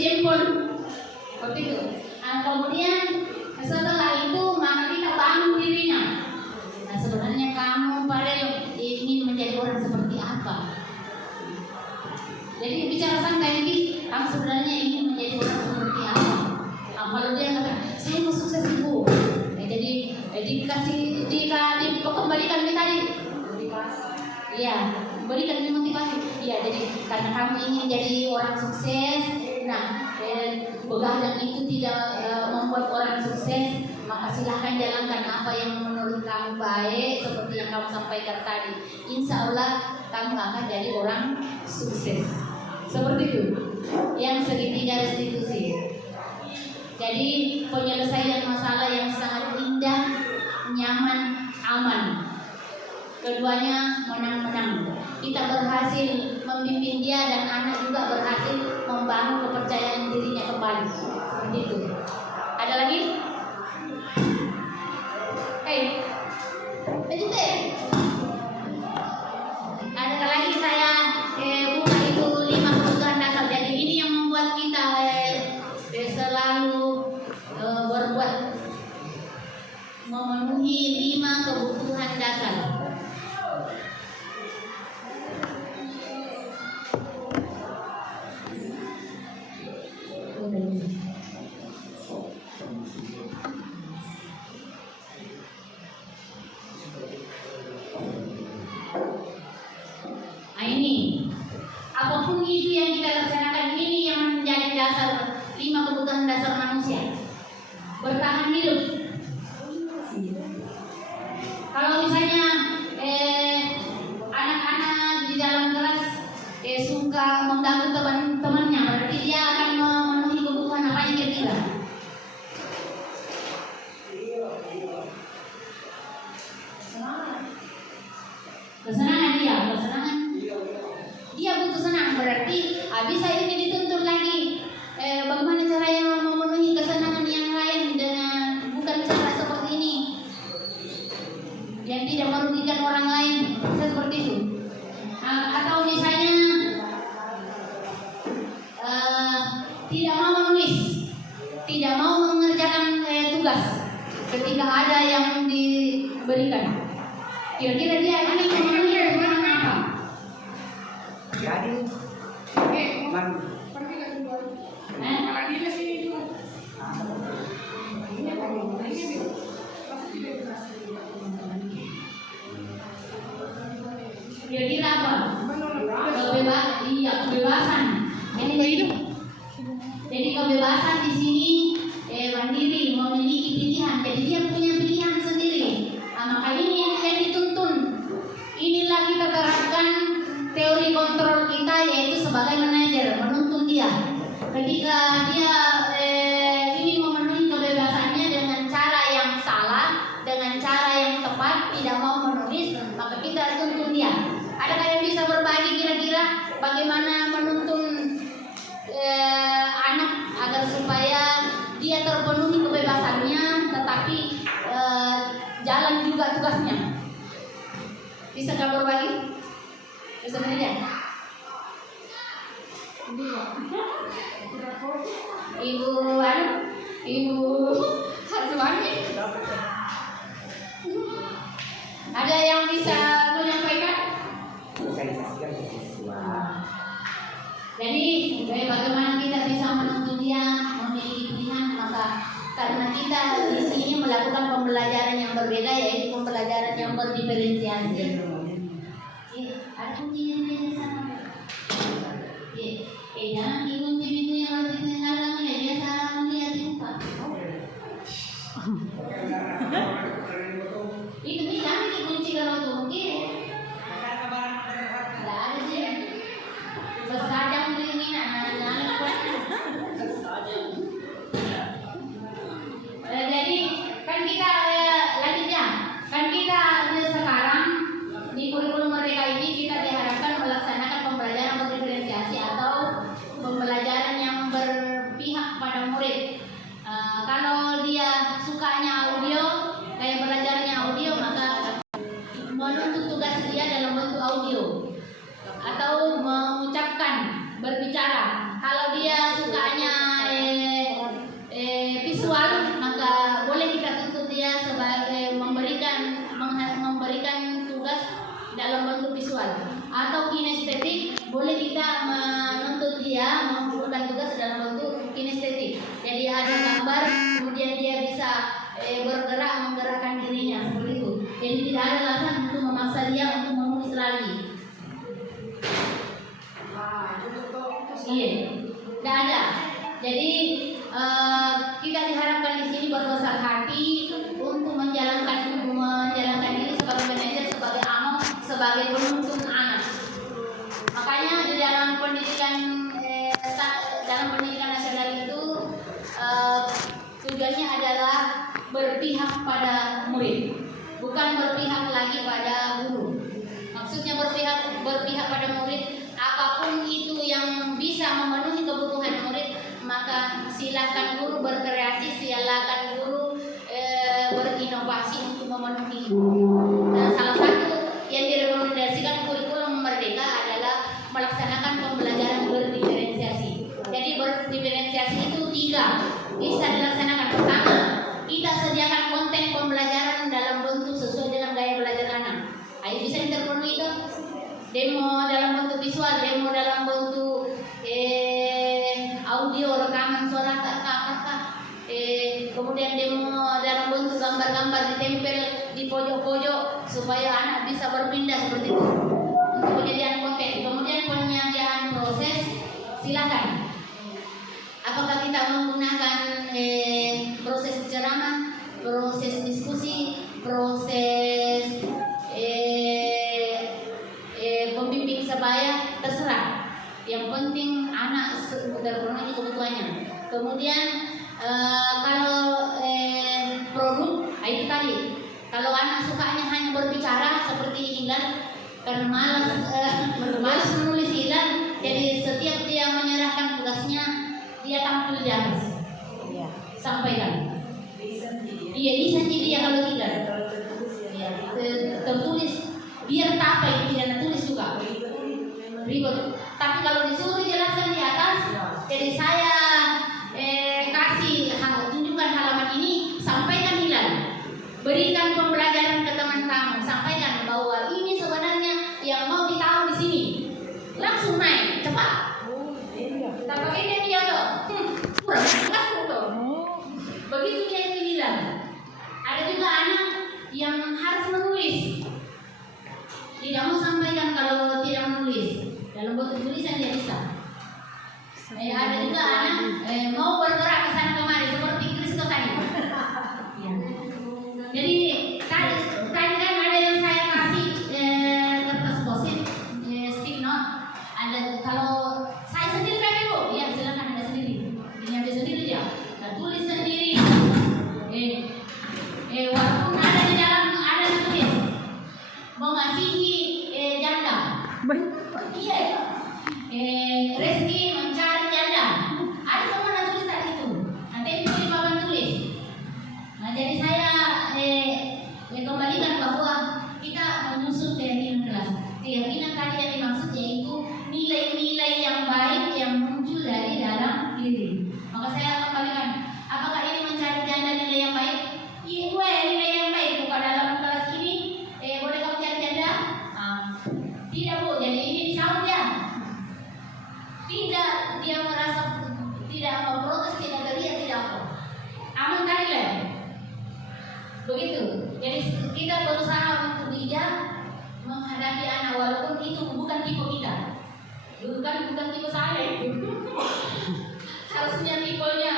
jempol. Seperti itu. Nah, kemudian setelah itu maka kita bangun dirinya. Nah, sebenarnya kamu Farel ingin menjadi orang seperti apa? Jadi bicara santai ini, kamu sebenarnya ingin menjadi orang seperti apa? Nah, kalau dia kata, saya mau sukses ibu. Jadi dikembalikan tadi. Iya, berikan motivasi. Iya, jadi karena kamu ingin jadi orang sukses, nah begadang itu tidak membuat orang sukses, maka silahkan jalankan apa yang menurut kamu baik seperti yang kamu sampaikan tadi. Insya Allah kamu akan jadi orang sukses. Seperti itu. Yang segitiga restitusi. Jadi penyelesaian masalah yang sangat indah, nyaman, aman. Keduanya menang-menang. Kita berhasil membimbing dia dan anak juga berhasil membangun kepercayaan dirinya kembali. Begitu. Ada lagi? Lanjut deh. Ada lagi saya buka itu 5 kebutuhan dasar. Jadi ini yang membuat kita selalu berbuat memenuhi 5 kebutuhan dasar. Nah ini, apapun itu yang kita laksanakan, ini yang menjadi dasar 5 kebutuhan dasar manusia. Bertahan hidup. Kalau misalnya anak-anak di dalam kelas suka mengganggu teman-temannya, berarti dia akan memenuhi kebutuhan apa yang kira-kira? Kesenangan dia, kesenangan. Dia butuh senang, berarti bisa ini dituntut lagi. Bagaimana caranya memenuhi kesenangan yang lain dengan bukan cara seperti ini, yang tidak merugikan orang lain, seperti itu. Atau misalnya tidak mau menulis, tidak mau mengerjakan tugas ketika ada yang diberikan. Kira-kira dia ini memenuhi kebutuhan apa? Jadi, man, pergi ke luar. Malah dia sini dulu. Ini apa? Ini pasti tidak berhasil. Kira-kira apa? Kebebasan. Jadi kebebasan di sini mandiri, memiliki pilihan. Jadi dia punya pilihan sendiri. Maka ini yang dituntun. Inilah kita terapkan teori kontrol kita, yaitu sebagai manajer, menuntun dia. Ketika dia ingin memenuhi kebebasannya dengan cara yang salah, dengan cara yang tepat, tidak mau menulis, maka kita tuntun dia. Adakah yang bisa berbagi kira-kira bagaimana menuntun anak agar supaya dia terpenuhi kebebasannya, tetapi jalan juga tugasnya? Bisa nggak berbagi? Bisa saja. Ibu Haswani, ada yang bisa menyampaikan? Jadi bagaimana kita bisa menuntun dia memiliki pilihan, maka karena kita di sini melakukan pembelajaran yang berbeda, yaitu pembelajaran yang berdiferensiasi. Ada kuncinya di sana. Jangan dikunci pintu yang harus ditinggalkan, ya biasa melihat itu Pak. Itu jangan dikunci kalau tuh mungkin. Tidak ada sih. Besajang dingin anak-anak. Jadi kan kita lanjutnya, kan kita sekarang di kurikulum Merdeka ini kita diharapkan melaksanakan pembelajaran berdiferensiasi atau pembelajaran yang berpihak pada murid. Kalau dia sukanya audio, kayak belajarnya audio, maka Iya, tidak ada. Jadi kita diharapkan di sini berbesar hati untuk menjalankan diri sebagai manajer, sebagai among, sebagai penuntun anak. Makanya di dalam pendidikan nasional itu tujuannya adalah berpihak pada murid, bukan berpihak lagi pada guru. Maksudnya berpihak pada murid, apapun itu yang bisa memenuhi kebutuhan murid, maka silakan guru berkreasi, silakan guru berinovasi untuk memenuhi itu. Nah, salah satu yang direkomendasikan kurikulum Merdeka adalah melaksanakan pembelajaran berdiferensiasi. Jadi berdiferensiasi itu 3 bisa dilaksanakan. Pertama, kita sediakan konten pembelajaran dalam bentuk sesuai dengan gaya belajar anak. Ayo bisa terpenuhi itu. Demo dalam bentuk visual, demo dalam bentuk audio, rekaman suara kakak, kemudian demo dalam bentuk gambar-gambar ditempel di pojok-pojok supaya anak bisa berpindah seperti itu untuk penyediaan konten. Kemudian penyediaan proses, silakan. Apakah kita menggunakan proses ceramah, proses diskusi, proses pembimbing sebaya, terserah. Yang penting anak terpenuhi kebutuhannya. Kemudian kalau produk itu tadi, kalau anak sukanya hanya berbicara seperti Hilal karena malas menulis Hilal, jadi setiap dia menyerahkan tugasnya dia tampil di atas, sampaikan. Iya, ini sendiri ya kalau tidak. Tertulis, biar tak apa itu tidak tulis juga ribet. Tapi kalau disuruh jelaskan di atas, jadi saya tunjukkan halaman ini, sampaikan Hilal, berikan pembelajaran ke teman kamu, sampaikan bahwa ini sebenarnya yang mau ditahu di sini, langsung naik cepat. Tanpa ini dia tuh, kurang jelas tuh. Begitu dia itu Hilal. Ada juga anak yang harus menulis, tidak mau sampaikan kalau tidak menulis dalam bentuk tulisan dia bisa. Ada juga anak mau bergerak ke sana kemari seperti Kristo tadi. Ya. Jadi tadi kan ada yang saya kasih kertas posit, stick note. Ada kalau saya sendiri kan ibu, ya silakan ada sendiri. Ini ada sendiri ya. Nah, tulis sendiri. Walaupun ada di dalam ada tulis mengasihi janda. Iya. Rezeki mencari janda. Ada semua tulis tadi itu. Nanti itu di papan tulis. Nah, jadi saya kembalikan bahwa kita menyusun keyakinan kelas. Keyakinan tadi yang dimaksud yaitu nilai-nilai yang baik yang muncul dari dalam diri. Maka saya kembalikan, apakah ini mencari janda nilai yang baik? Iya, nilai yang baik. Bukan dalam kelas ini boleh kamu cari janda? Tidak Bu, jadi ini disaut ya. Tidak, dia merasa tidak memprotes, tidak teriak, tidak apa. Aman tadi lah. Begitu. Jadi kita berusaha untuk bijak menghadapi anak walaupun itu bukan tipe kita. Bukan tipe saya itu. Harusnya tipenya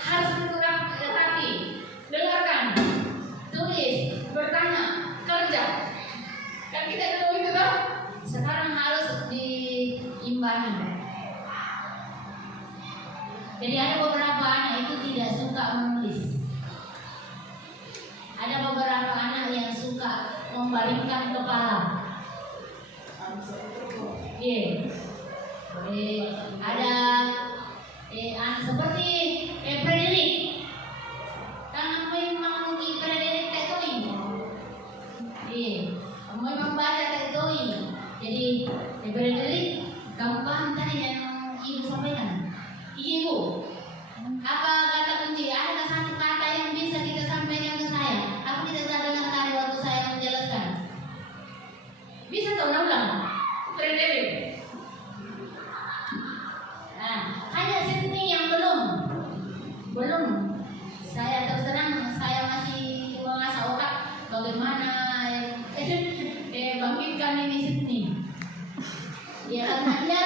harus rapi. Dengarkan, tulis, bertanya, kerja. Kan kita dulu itu kan. Sekarang harus diimbangi. Jadi ada beberapa anak itu tidak suka menulis. Ada beberapa anak yang suka membalikkan kepala. Ada anak seperti Frederick. Kan memang Frederick Tetoing. Kamu membaca Tetoing. Jadi Frederick, kamu paham tadi yang ibu sampaikan? Iya Bu. Apa kata kunci? Ada satu kata yang bisa kita sampaikan ke saya? Aku tidak dengar tadi waktu saya menjelaskan. Bisa tahu ulang? Frederick. Nah, hanya Sydney yang belum. Saya terus terang saya masih mengasah otak bagaimana bangkitkan ini Sydney. Ya karena dia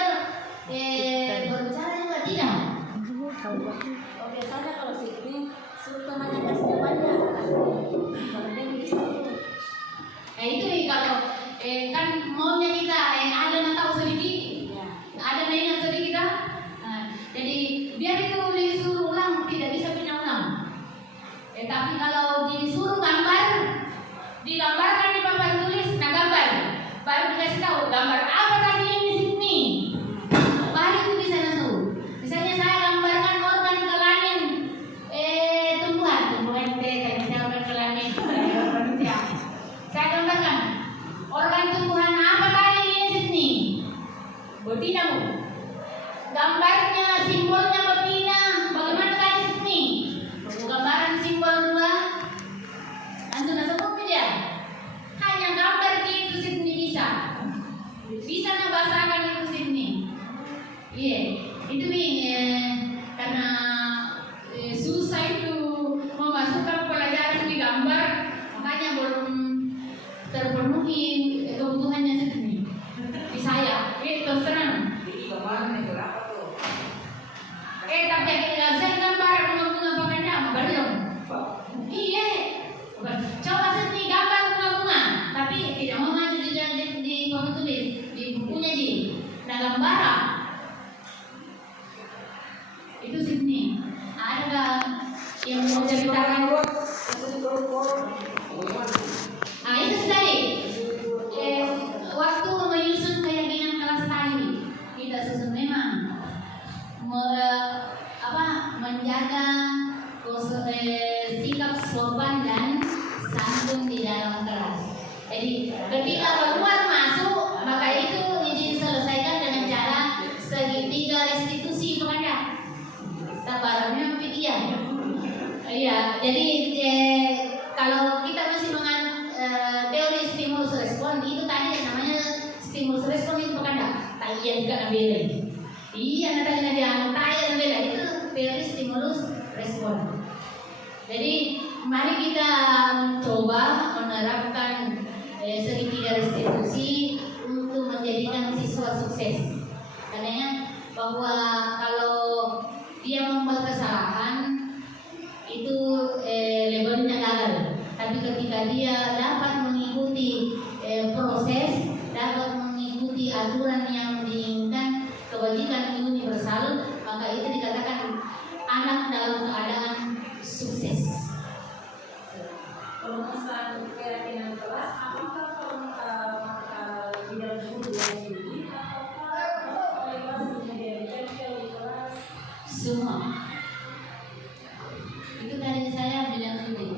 atau tidak? Oh, biasanya kalau sini suruh temannya kasih jawabannya, kalau dia bisa tuh. Itu kalau kan maunya kita ada yang tahu sedikit, Ya. ada yang ingat sedikit kan? Jadi biar itu disuruh ulang tidak bisa pindah ulang. Tapi kalau disuruh gambar, digambarkan di papan tulis, nah gambar, baru dikasih tahu gambar apa tadi yang di sini. Baru itu bisa langsung. Misalnya saya gambarkan organ kelamin tumbuhan organ kelamin manusia. Saya gambarkan organ tumbuhan apa tadi di sini? Betina Bu. Gambarnya simbolnya betina bagaimana tadi sini? Gambaran simbol dua langsung sebut dia. Hanya gambar gitu sini bisa ngebahasakan itu sini. Iya, itu nih karena susah itu memasukkan pelajaran di gambar, makanya belum terpenuhi kebutuhannya sini. Di saya, terus terang. Jadi kemarin itu berapa tuh? Tapi saya gambar bunga-bunga pokoknya belum. Iya. Coba sini gambar bunga-bunga, tapi tidak mau maju di papan tulis, di bukunya ji. Nah gambar itu sini. Ada yang mau ceritakan? Itu tadi. Waktu menyusun keyakinan kelas tadi, kita susun memang menjaga sikap sopan dan santun di dalam kelas. Jadi ketika keluar masuk, maka itu diselesaikan dengan cara segitiga restitusi kepada sabarnya pikiran. Iya, jadi kalau kita masih menganut teori stimulus respon, itu tadi namanya stimulus respon itu bukan tak iya juga nabele. Iya, nanti dia tanya nabele itu teori stimulus respon. Jadi mari kita mencoba menerapkan segitiga restitusi untuk menjadikan siswa sukses. Karena bahwa kalau dia membuat kesalahan itu labelnya gagal. Tapi ketika dia dapat mengikuti proses, dapat mengikuti aturan yang diinginkan, kewajiban universal, maka itu dikatakan anak dalam keadaan sukses. Perumusan keyakinan kelas, apakah di dalam guru yang sendiri apakah oleh kelas menjadikan di kelas? Semua. Itu tadi saya bilang tadi.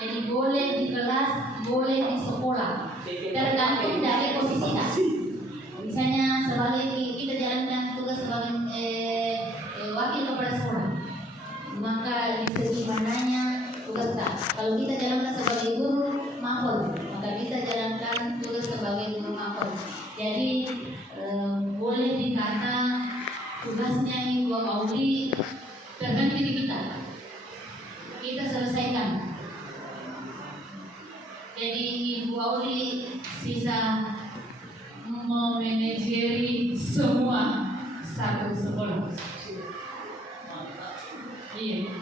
Jadi boleh di kelas, boleh di sekolah, tergantung dari posisi kita. Misalnya sebagai kita jalankan tugas sebagai wakil kepala sekolah, maka di segi mananya tugas kita. Kalau kita jalankan sebagai guru mahol, maka kita jalankan tugas sebagai guru mahol. Jadi boleh dikata tugasnya Ibu Audi tergantung diri kita selesaikan. Jadi Ibu Audi bisa memanajeri semua satu sekolah. Iya.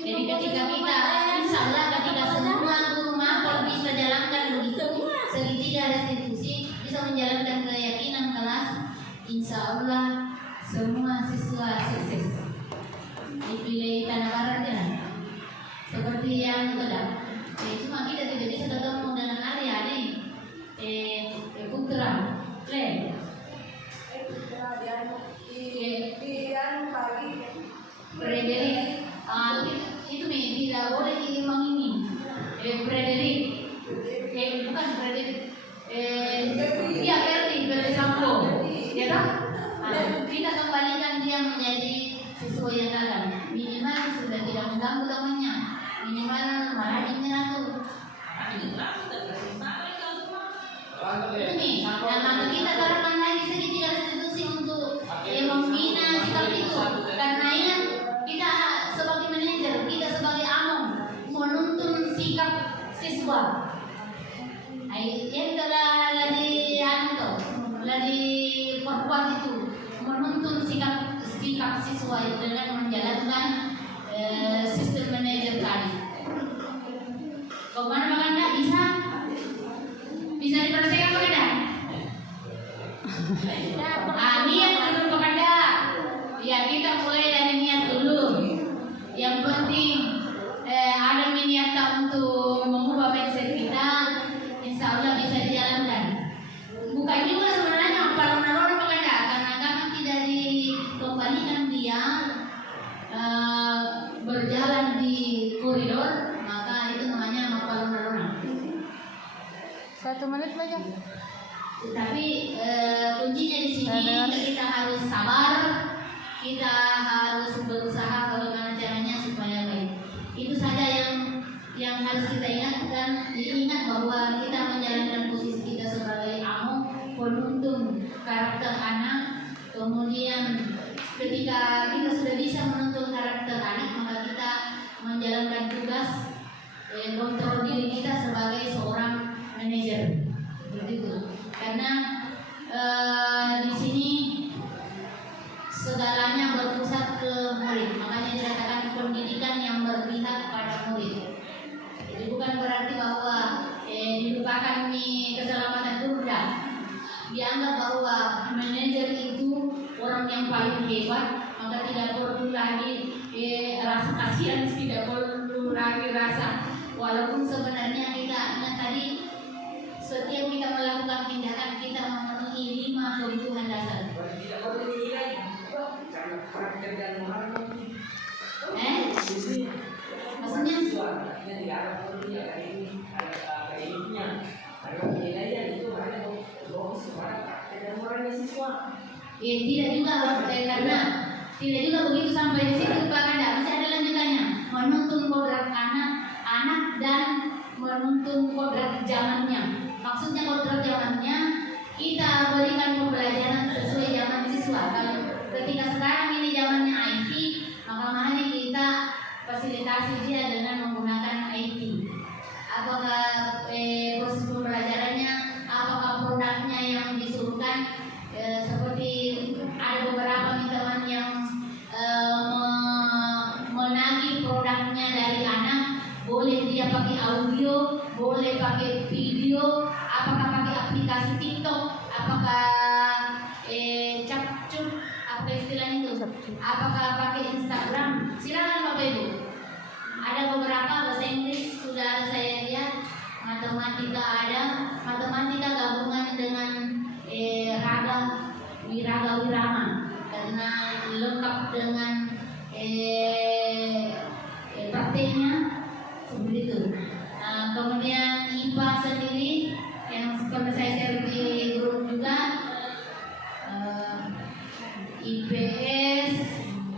Jadi ketika kita, insya Allah ketika semua guru mahal bisa jalankan begitu, segitiga restitusi bisa menjalankan keyakinan kelas, insya Allah semua siswa sukses. Dipilih tanah barat ya, seperti yang kedap. Cuma kita tidak bisa ketemu dengan adik-adik putra, Frederick, itu nih tidak boleh diimang ini. Frederick, bukan Frederick, dia Verdi Sambo, ya kan? Kita kembalikan dia menjadi siswa yang gagal. Minimal sudah tidak mengganggu temannya, minimal marahnya tuh. Itu nih, dan maka kita terapkan lagi segitiga restitusi untuk membina sikap itu. Karena ya kita sebagai manajer, kita sebagai among menuntun sikap siswa. Yang telah lagi perempuan itu menuntun sikap siswa dengan menjalankan sistem manajer tadi. Kemana Pak Kanda? Bisa dipercaya Pak Kanda? Niat dulu Pak Kanda. Ya kita mulai dari niat dulu. Yang penting ada niat untuk mengubah mindset kita, insya Allah bisa dijalankan. Bukan juga sebenarnya palon-palon Pak Kanda, karena kami tidak dikembalikan dia berjalan di koridor, maka itu namanya palon-palon. 1 menit aja. Tapi kuncinya di sini kita harus sabar, kita harus berusaha bagaimana caranya supaya baik. Itu saja yang harus kita ingatkan. Ingat bahwa kita menjalankan posisi kita sebagai amo, penuntun karakter anak. Kemudian ketika kita sudah bisa menuntun karakter anak, maka kita menjalankan tugas kontrol diri kita sebagai seorang manajer. Begitu. Karena di sini segalanya berpusat ke murid, makanya dikatakan pendidikan yang berpihak pada murid. Jadi bukan berarti bahwa dilupakan keselamatan Buddha. Dianggap bahwa manajer itu orang yang paling hebat, maka tidak perlu lagi rasa kasihan, tidak perlu lagi rasa. Walaupun sebenarnya kita ingat tadi, setiap kita melakukan tindakan kita memenuhi 5 kebutuhan dasar. Maksudnya? Tidak juga karena tidak juga begitu sampai di situ Pak Kanda. Masih ada lanjutannya, menuntun kodrat anak dan menuntun kodrat zamannya. Maksudnya kodrat zamannya kita berikan pembelajaran sesuai zaman siswa. Kalau ketika sekarang ini zamannya IT, maka mari kita fasilitasi dia dengan menggunakan IT. Apakah proses pembelajarannya, apakah produknya yang disuruhkan, seperti ada beberapa teman yang menagih produknya dari anak, boleh dia pakai audio, boleh pakai video, apakah pakai aplikasi TikTok, apakah capcut, apa istilahnya itu, apakah pakai Instagram, silakan Bapak Ibu. Ada beberapa bahasa Inggris sudah saya lihat, matematika ada, matematika gabungan dengan wiraga wirama, karena lengkap dengan prakteknya seperti itu. Kemudian IPA sendiri yang seperti saya share di grup juga, IPS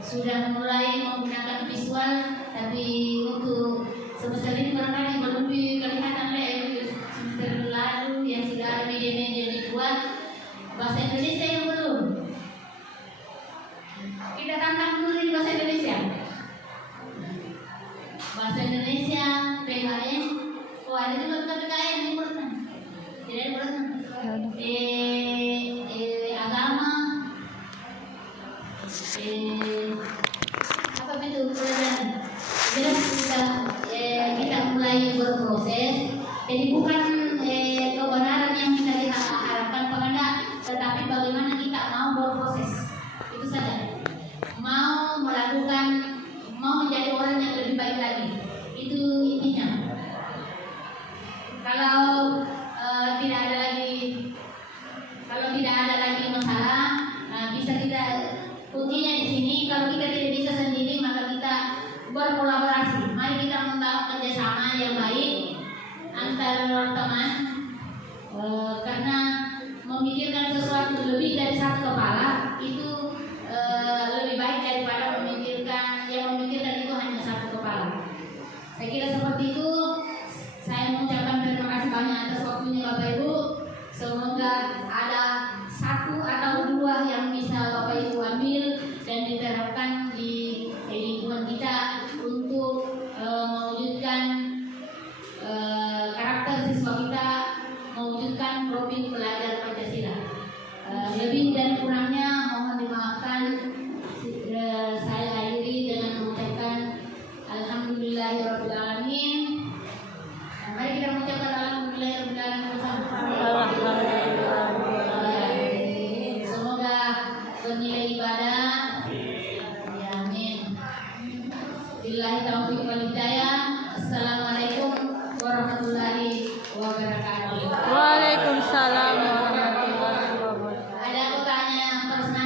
sudah mulai menggunakan visual, tapi untuk semester ini barangkali belum kelihatan semester lalu yang sudah ada media-media dibuat. Bahasa Indonesia yang belum. Kita tantang dulu di bahasa Indonesia. Bahasa Indonesia, PKN. Oh, ada juga PKN yang pernah. Tidak pernah. Agama. Apa itu pelajaran? Jelas kita mulai berproses. Jadi bukan kebenaran yang kita harapkan Pak Kanda, tetapi bagaimana kita mau berproses. Itu saja. Mau melakukan, mau menjadi orang yang lebih baik lagi. Itu intinya. Kalau tidak ada lagi masalah, bisa kita kuncinya di sini. Kalau kita tidak bisa sendiri, maka kita berkolaborasi. Mari kita membangun kerjasama yang baik antar teman, karena memikirkan sesuatu lebih dari satu kepala itu lebih baik daripada memikirkan itu hanya satu kepala. Saya kira seperti itu. Saya mengucapkan terima kasih banyak atas waktunya Bapak Ibu. Semoga ada 1 atau 2 yang bisa Bapak Ibu ambil dan diterapkan di lingkungan kita untuk mewujudkan karakter siswa kita, mewujudkan profil pelajar Pancasila. Lebih dan kurangnya mohon dimaafkan. saya akhiri dengan mengucapkan Alhamdulillahirrahmanirrahim. Mari kita mengucapkan Alhamdulillahirrahmanirrahim bersama. Semoga bernilai ibadah. Ya, amin. Billahi taufiq wal hidayah. Assalamualaikum warahmatullahi wabarakatuh.